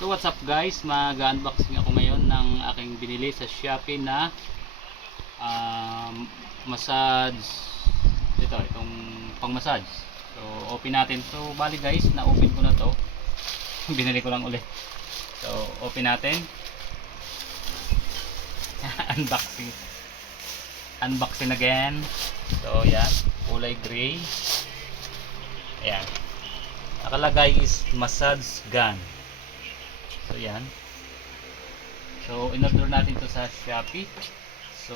So what's up guys, mag-unboxing ako ngayon ng aking binili sa Shopee na massage. Itong pang massage. So open natin. So bali guys, na-open ko na to. Binili ko lang ulit. So open natin. Unboxing again. So yan, kulay gray. Ayan, nakalagay is massage gun. So yan. So in-order natin to sa Shopee. So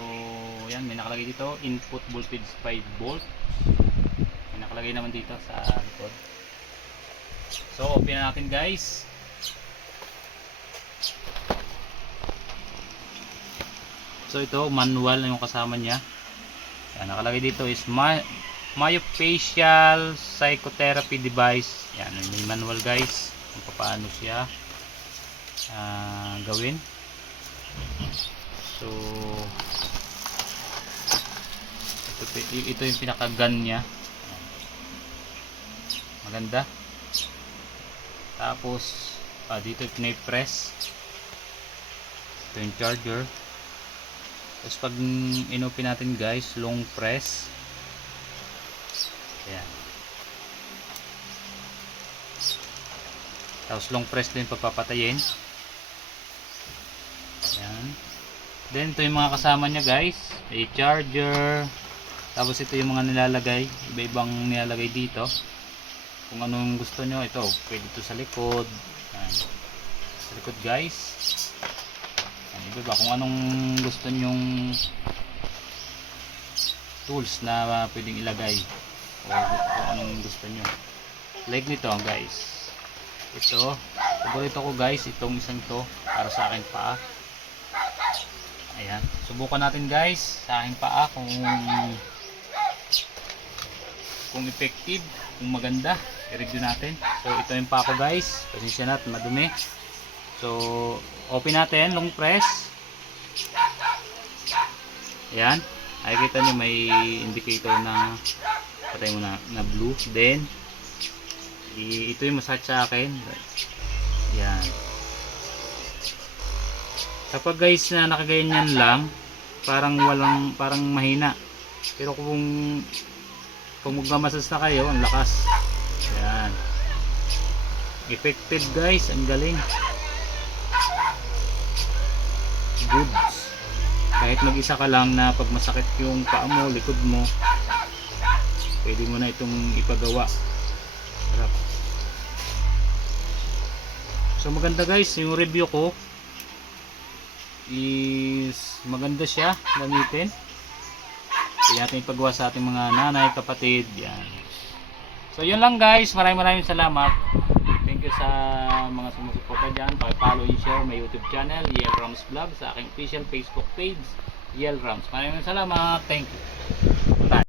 yan, may nakalagay dito input voltage 5 volt. May nakalagay naman dito sa likod. So open na natin guys. So ito manual na yung kasama niya. Yan, nakalagay dito is Myofacial Psychotherapy Device. Yan, may manual guys kung paano siya gawin. So ito yung pinaka-gun niya. Maganda. Tapos dito pinipress. Ito yung charger. Tapos pag inopen natin guys, long press. Ayan. Tapos long press din pagpapatayin. Ayan. Then ito yung mga kasama niya guys, a charger. Tapos ito yung mga nilalagay, iba-ibang nilalagay dito. Kung anong gusto nyo, ito pwede ito sa likod. Ayan. Sa likod guys. Ayan, iba-iba kung anong gusto nyong tools na pwedeng ilagay o kung anong gusto nyo. Like nito guys, ito paborito ko guys, itong isang to para sa akin paa. Ayan, subukan natin guys sa aking paa kung effective, kung maganda, i-review natin. So ito yung paa ko guys, pasensya na at madumi. So open natin, long press. Ayan, nakikita nyo may indicator na patay mo na blue. Then ito yung massage sa akin. Yan. Kapag guys na nakaganyan lang, parang mahina. Pero kung magmamassage na kayo, ang lakas. Yan. Effective guys, ang galing. Goods. Kahit mag-isa ka lang na pag masakit yung paa mo, likod mo, pwede mo na itong ipagawa. Sarap. So maganda guys, yung review ko is maganda siya gamitin. Pwede natin ipagawa sa ating mga nanay, kapatid. Yan. So yun lang guys, maraming salamat. Thank you sa mga sumusuporta dyan. Paki-follow and share my YouTube channel, Yel Rams Vlog, sa aking official Facebook page, Yel Rams. Maraming salamat. Thank you.